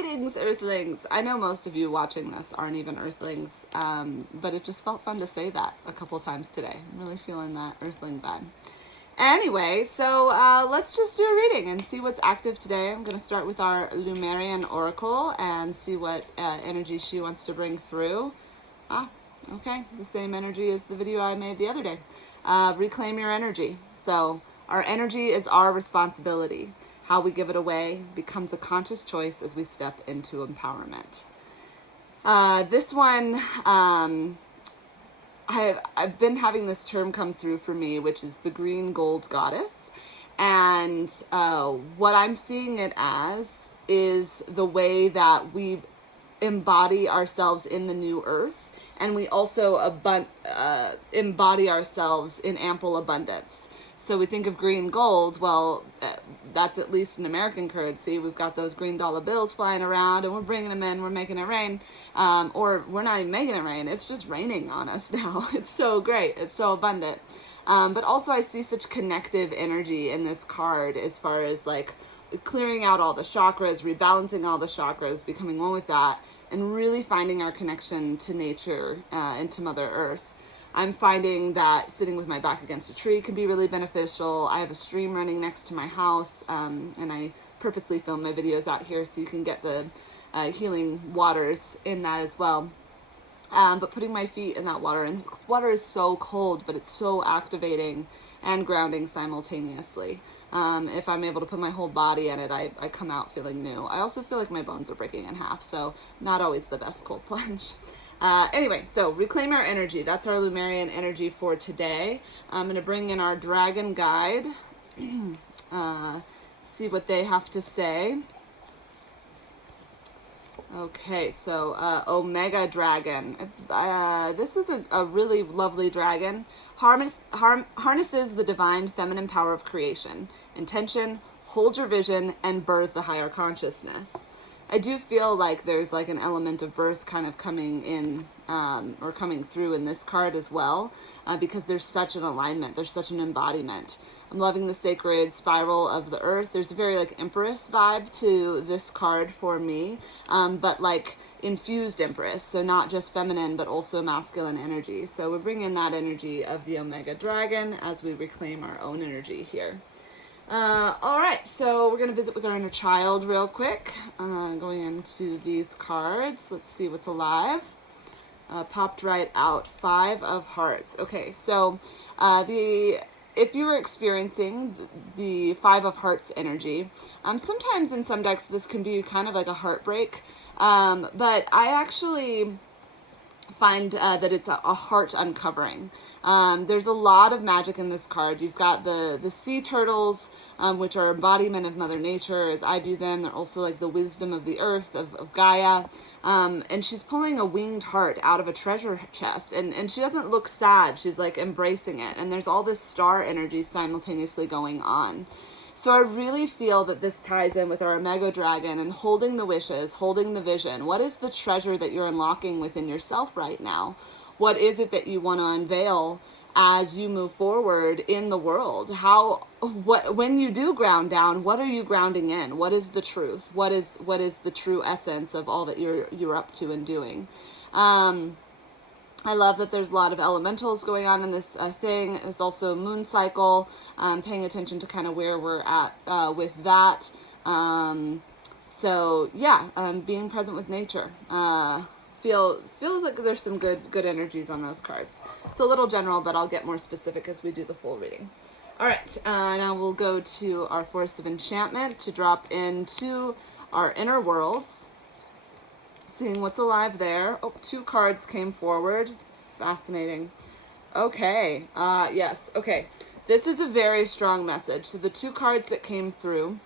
Greetings, Earthlings! I know most of you watching this aren't even Earthlings, but it just felt fun to say that a couple times today. I'm really feeling that Earthling vibe. Anyway, so let's just do a reading and see what's active today. I'm going to start with our Lumerian Oracle and see what energy she wants to bring through. Okay, the same energy as the video I made the other day. Reclaim your energy. So our energy is our responsibility. How we give it away becomes a conscious choice as we step into empowerment. This one, I've been having this term come through for me, which is the green gold goddess. And what I'm seeing it as is the way that we embody ourselves in the new earth. And we also embody ourselves in ample abundance. So we think of green gold, well, that's at least an American currency. We've got those green dollar bills flying around and we're bringing them in, we're making it rain. Or we're not even making it rain, it's just raining on us now. It's so great, it's so abundant. But also I see such connective energy in this card as far as like clearing out all the chakras, rebalancing all the chakras, becoming one with that, and really finding our connection to nature and to Mother Earth. I'm finding that sitting with my back against a tree can be really beneficial. I have a stream running next to my house, and I purposely film my videos out here so you can get the healing waters in that as well. But putting my feet in that water, and the water is so cold, but it's so activating and grounding simultaneously. If I'm able to put my whole body in it, I come out feeling new. I also feel like my bones are breaking in half, so not always the best cold plunge. Anyway, so reclaim our energy. That's our Lumerian energy for today. I'm going to bring in our dragon guide, see what they have to say. Okay, so Omega Dragon. This is a really lovely dragon. Harnesses the divine feminine power of creation, intention, hold your vision, and birth the higher consciousness. I do feel like there's like an element of birth kind of coming in or coming through in this card as well, because there's such an alignment, there's such an embodiment. I'm loving the sacred spiral of the earth. There's a very like Empress vibe to this card for me, but like infused Empress, so not just feminine but also masculine energy. So we're bringing that energy of the Omega Dragon as we reclaim our own energy here. All right, so we're going to visit with our inner child real quick. Going into these cards, let's see what's alive. Popped right out, 5 of Hearts. Okay, so if you were experiencing the 5 of Hearts energy, sometimes in some decks this can be kind of like a heartbreak, but I actually find that it's a heart uncovering. There's a lot of magic in this card. You've got the sea turtles, which are embodiment of Mother Nature as I view them. They're also like the wisdom of the earth, of Gaia. And she's pulling a winged heart out of a treasure chest. And she doesn't look sad. She's like embracing it. And there's all this star energy simultaneously going on. So I really feel that this ties in with our Omega Dragon and holding the wishes, holding the vision. What is the treasure that you're unlocking within yourself right now? What is it that you want to unveil as you move forward in the world? When you do ground down, what are you grounding in? What is the truth? What is the true essence of all that you're up to and doing? I love that there's a lot of elementals going on in this thing. There's also moon cycle, paying attention to kind of where we're at with that. So yeah, being present with nature. Feels like there's some good energies on those cards. It's a little general, but I'll get more specific as we do the full reading. All right, now we'll go to our Forest of Enchantment to drop into our inner worlds. Seeing what's alive there. Oh, 2 cards came forward. Fascinating. Okay. Yes. Okay. This is a very strong message. So the 2 cards that came through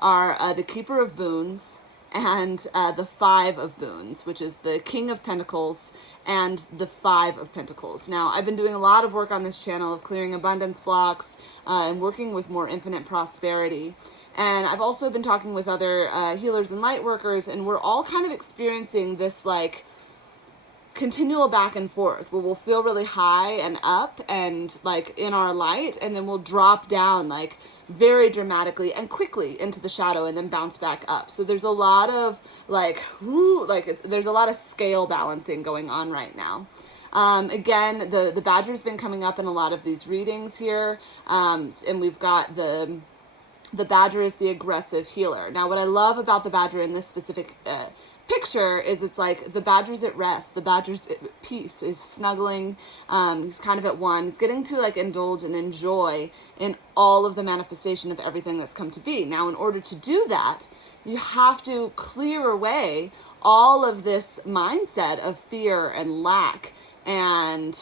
are the Keeper of Boons and the 5 of Boons, which is the King of Pentacles and the 5 of Pentacles. Now, I've been doing a lot of work on this channel of clearing abundance blocks and working with more infinite prosperity. And I've also been talking with other healers and light workers, and we're all kind of experiencing this like continual back and forth where we'll feel really high and up and like in our light, and then we'll drop down like very dramatically and quickly into the shadow and then bounce back up. So there's a lot of like, there's a lot of scale balancing going on right now. Again, the Badger's been coming up in a lot of these readings here, and we've got the Badger is the aggressive healer. Now, what I love about the Badger in this specific picture is it's like the Badger's at rest, the Badger's at peace, is snuggling, he's kind of at one, he's getting to like indulge and enjoy in all of the manifestation of everything that's come to be. Now, in order to do that, you have to clear away all of this mindset of fear and lack. And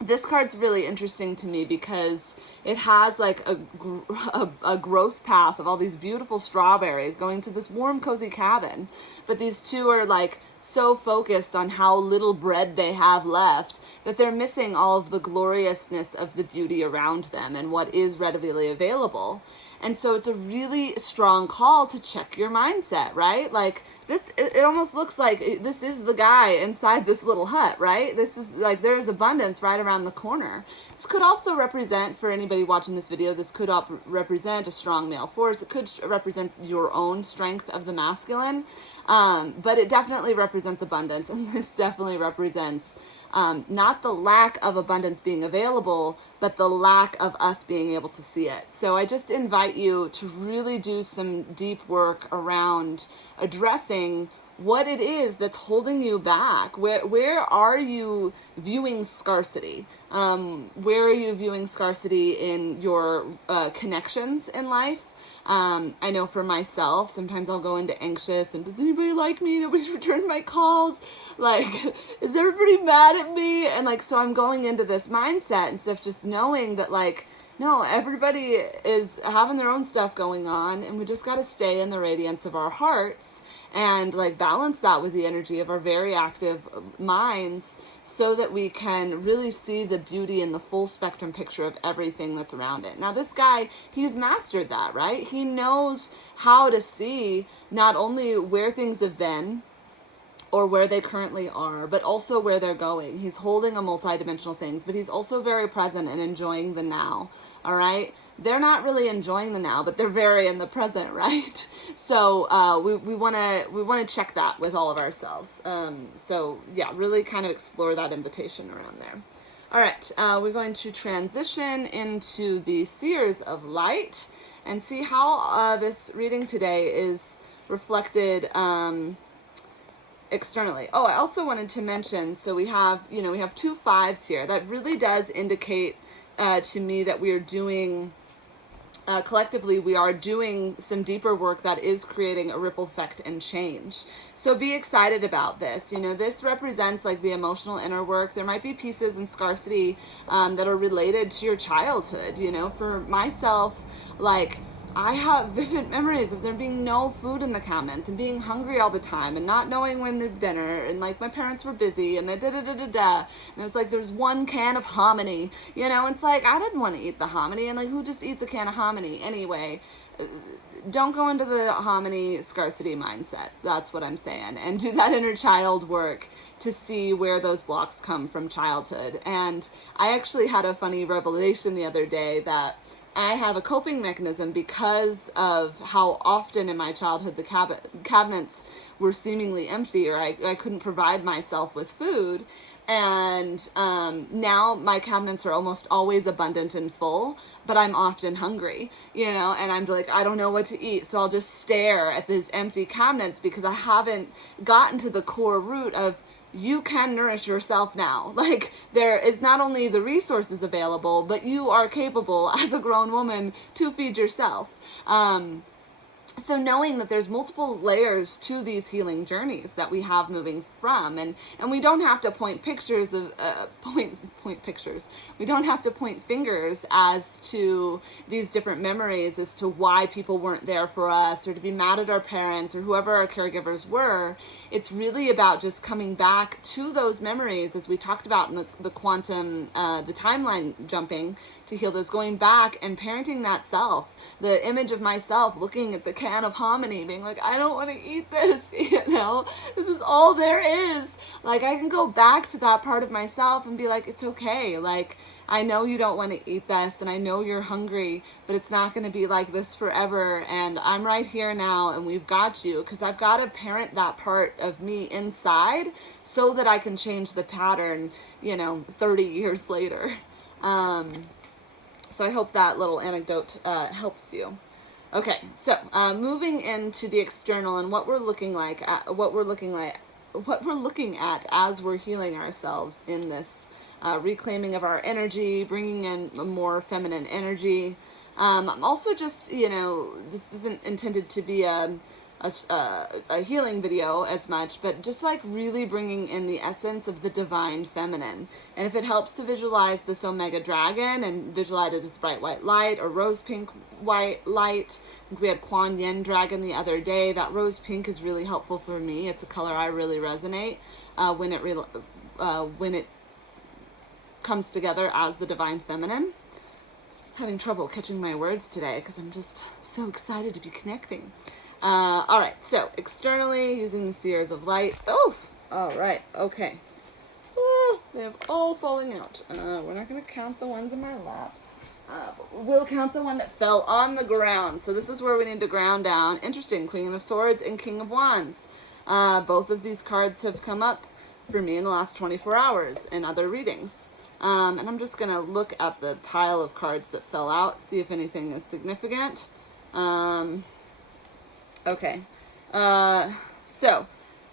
this card's really interesting to me because it has like a growth path of all these beautiful strawberries going to this warm, cozy cabin. But these two are like so focused on how little bread they have left that they're missing all of the gloriousness of the beauty around them and what is readily available. And so it's a really strong call to check your mindset, right? Like this, it almost looks like this is the guy inside this little hut, right? This is like, there's abundance right around the corner. This could also represent, for anybody watching this video, this could represent a strong male force. It could represent your own strength of the masculine. But it definitely represents abundance. And this definitely represents not the lack of abundance being available, but the lack of us being able to see it. So I just invite you to really do some deep work around addressing what it is that's holding you back. Where are you viewing scarcity? Where are you viewing scarcity in your connections in life? I know for myself, sometimes I'll go into anxious and does anybody like me? Nobody's returned my calls. Like, is everybody mad at me? And like, so I'm going into this mindset and stuff, just knowing that like, no, everybody is having their own stuff going on, and we just got to stay in the radiance of our hearts and like balance that with the energy of our very active minds so that we can really see the beauty and the full spectrum picture of everything that's around it. Now, this guy, he's mastered that, right? He knows how to see not only where things have been or where they currently are, but also where they're going. He's holding a multi-dimensional things, but he's also very present and enjoying the now, all right? They're not really enjoying the now, but they're very in the present, right? So we want to check that with all of ourselves. So yeah, really kind of explore that invitation around there. All right, we're going to transition into the Seers of Light and see how this reading today is reflected externally. Oh, I also wanted to mention, so we have 2 5s here. That really does indicate to me that we are doing, collectively, we are doing some deeper work that is creating a ripple effect and change. So be excited about this. This represents like the emotional inner work. There might be pieces in scarcity that are related to your childhood. For myself, like, I have vivid memories of there being no food in the cabinets and being hungry all the time and not knowing when the dinner, and like my parents were busy and they and it was like there's one can of hominy, it's like I didn't want to eat the hominy, and like who just eats a can of hominy anyway? Don't go into the hominy scarcity mindset. That's what I'm saying. And do that inner child work to see where those blocks come from childhood. And I actually had a funny revelation the other day that I have a coping mechanism because of how often in my childhood the cabinets were seemingly empty, or I couldn't provide myself with food. And now my cabinets are almost always abundant and full, but I'm often hungry, and I'm like, I don't know what to eat. So I'll just stare at these empty cabinets because I haven't gotten to the core root of, you can nourish yourself now. Like, there is not only the resources available, but you are capable as a grown woman to feed yourself. So knowing that there's multiple layers to these healing journeys that we have moving from, and we don't have to point pictures of point pictures. We don't have to point fingers as to these different memories as to why people weren't there for us, or to be mad at our parents or whoever our caregivers were. It's really about just coming back to those memories, as we talked about in the quantum, the timeline jumping to heal those, going back and parenting that self, the image of myself looking at the can of hominy, being like, I don't want to eat this, this is all there is. Like, I can go back to that part of myself and be like, it's okay. Like, I know you don't want to eat this, and I know you're hungry, but it's not going to be like this forever, and I'm right here now, and we've got you, because I've got to parent that part of me inside so that I can change the pattern, 30 years later. So I hope that little anecdote helps you. Okay, so moving into the external and what we're looking at as we're healing ourselves in this reclaiming of our energy, bringing in a more feminine energy. I'm also just, this isn't intended to be a healing video as much, but just like really bringing in the essence of the divine feminine. And if it helps to visualize this Omega dragon and visualize it as bright white light or rose pink white light. We had Kuan Yin dragon the other day. That rose pink is really helpful for me. It's a color I really resonate when it comes together as the divine feminine. Having trouble catching my words today because I'm just so excited to be connecting. All right, so externally using the Seers of Light. Oh, all right, okay. Oh, they have all falling out. We're not going to count the ones in my lap. But we'll count the one that fell on the ground. So this is where we need to ground down. Interesting, Queen of Swords and King of Wands. Both of these cards have come up for me in the last 24 hours in other readings. And I'm just going to look at the pile of cards that fell out, see if anything is significant. Okay, so,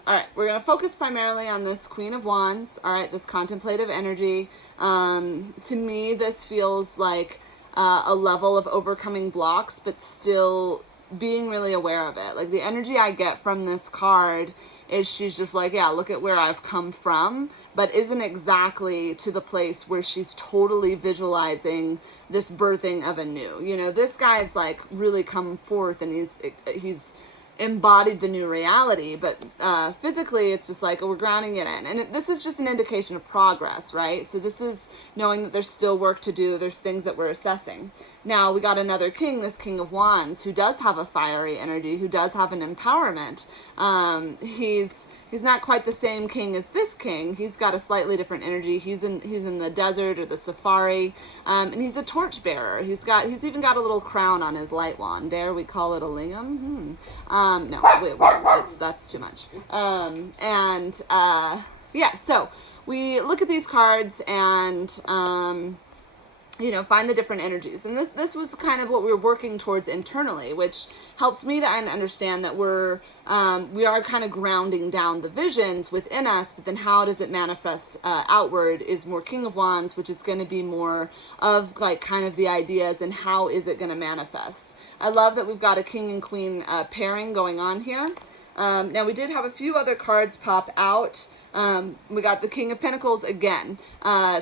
all right, we're going to focus primarily on this Queen of Wands, all right, this contemplative energy. To me, this feels like a level of overcoming blocks, but still being really aware of it. Like, the energy I get from this card is she's just like, yeah, look at where I've come from, but isn't exactly to the place where she's totally visualizing this birthing of a new. This guy's like really come forth and he's embodied the new reality, but physically it's just like, we're grounding it in. And this is just an indication of progress, right? So this is knowing that there's still work to do. There's things that we're assessing. Now we got another king, this King of Wands, who does have a fiery energy, who does have an empowerment. He's not quite the same king as this king. He's got a slightly different energy. He's in the desert or the safari, and he's a torchbearer. He's even got a little crown on his light wand. Dare we call it a lingam? No, we won't. That's too much. Yeah. So we look at these cards and find the different energies. And this was kind of what we were working towards internally, which helps me to understand that we are kind of grounding down the visions within us, but then how does it manifest outward is more King of Wands, which is going to be more of like kind of the ideas and how is it going to manifest. I love that we've got a King and Queen pairing going on here. Now we did have a few other cards pop out. We got the King of Pentacles again. I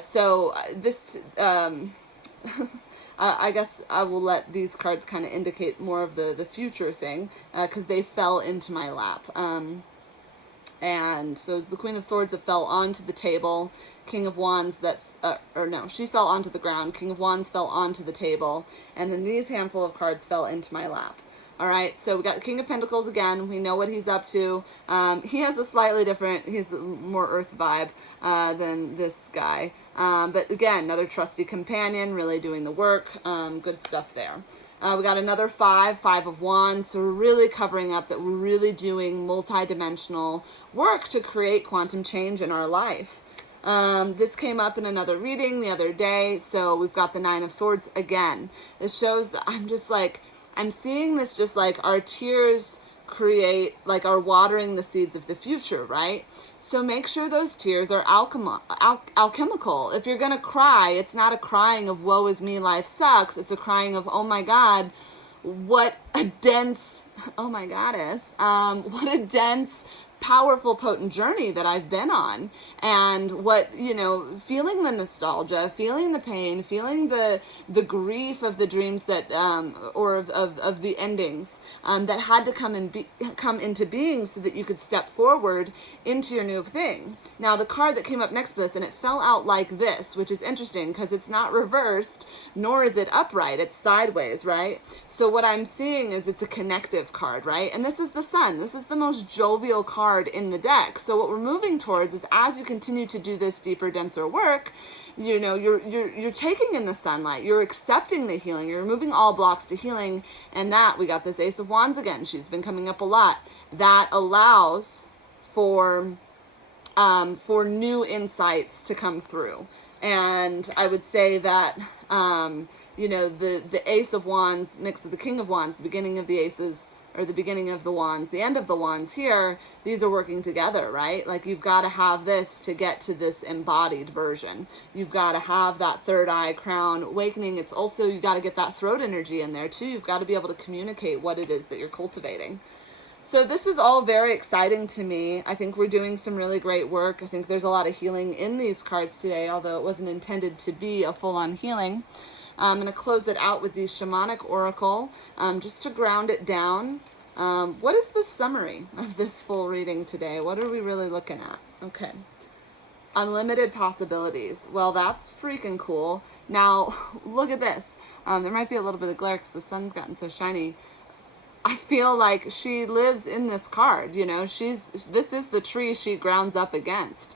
guess I will let these cards kind of indicate more of the future thing, because they fell into my lap. And so it's the Queen of Swords that fell onto the table, King of Wands she fell onto the ground, King of Wands fell onto the table, and then these handful of cards fell into my lap. All right, so we got King of Pentacles again. We know what he's up to. He has a slightly different, he's more earth vibe than this guy. But again, another trusty companion, really doing the work. Good stuff there. We got another Five of Wands. So we're really covering up that we're really doing multi-dimensional work to create quantum change in our life. This came up in another reading the other day. So we've got the Nine of Swords again. This shows that I'm seeing this just like our tears are watering the seeds of the future, right? So make sure those tears are alchemical. If you're going to cry, it's not a crying of woe is me, life sucks. It's a crying of, oh my God, what a dense powerful, potent journey that I've been on, and what, feeling the nostalgia, feeling the pain, feeling the grief of the dreams that or of the endings that had to come into being so that you could step forward into your new thing. Now, the card that came up next to this, and it fell out like this, which is interesting because it's not reversed, nor is it upright, it's sideways, right? So what I'm seeing is it's a connective card, right? And this is the Sun. This is the most jovial card in the deck. So what we're moving towards is, as you continue to do this deeper, denser work, you're taking in the sunlight, you're accepting the healing, you're removing all blocks to healing. And that, we got this Ace of Wands again, she's been coming up a lot, that allows for new insights to come through. And I would say that the Ace of Wands mixed with the King of Wands, the beginning of the aces, or the beginning of the wands, the end of the wands here, these are working together, right? Like, you've got to have this to get to this embodied version. You've got to have that third eye, crown, awakening. It's also, you got to get that throat energy in there too. You've got to be able to communicate what it is that you're cultivating. So this is all very exciting to me. I think we're doing some really great work. I think there's a lot of healing in these cards today, although it wasn't intended to be a full-on healing. I'm going to close it out with the Shamanic Oracle, just to ground it down. What is the summary of this full reading today? What are we really looking at? Okay. Unlimited possibilities. Well, that's freaking cool. Now, look at this. There might be a little bit of glare because the sun's gotten so shiny. I feel like she lives in this card, this is the tree she grounds up against.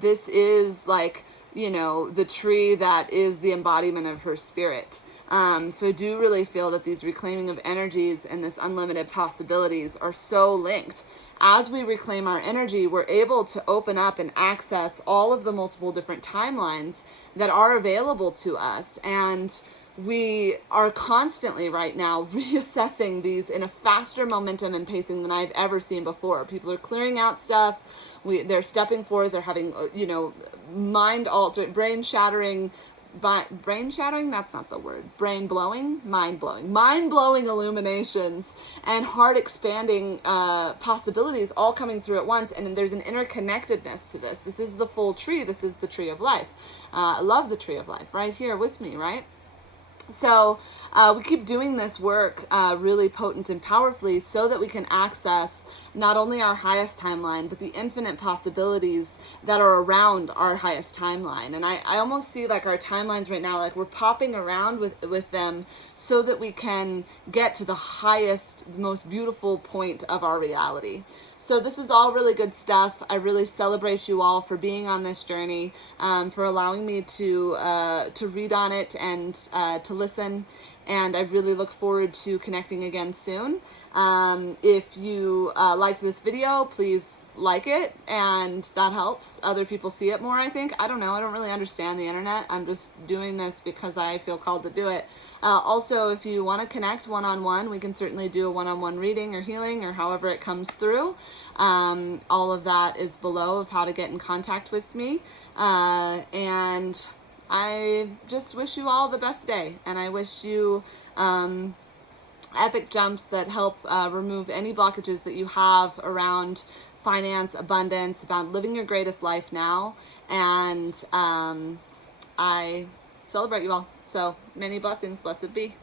This is like, the tree that is the embodiment of her spirit. So I do really feel that these reclaiming of energies and this unlimited possibilities are so linked. As we reclaim our energy, we're able to open up and access all of the multiple different timelines that are available to us. And we are constantly right now reassessing these in a faster momentum and pacing than I've ever seen before. People are clearing out stuff. They're stepping forth. They're having, brain shattering, that's not the word, mind blowing illuminations and heart expanding possibilities all coming through at once. And there's an interconnectedness to this. This is the full tree. This is the tree of life. I love the tree of life right here with me, right? So we keep doing this work really potent and powerfully so that we can access not only our highest timeline, but the infinite possibilities that are around our highest timeline. And I almost see like our timelines right now, like we're popping around with them so that we can get to the highest, most beautiful point of our reality. So this is all really good stuff. I really celebrate you all for being on this journey, for allowing me to read on it and to listen. And I really look forward to connecting again soon. If you like this video, please like it, and that helps other people see it more, I think. I don't know. I don't really understand the internet. I'm just doing this because I feel called to do it. Also, if you want to connect one-on-one, we can certainly do a one-on-one reading or healing or however it comes through. All of that is below of how to get in contact with me. And I just wish you all the best day. And I wish you epic jumps that help remove any blockages that you have around finance, abundance, about living your greatest life now. And I celebrate you all. So many blessings. Blessed be.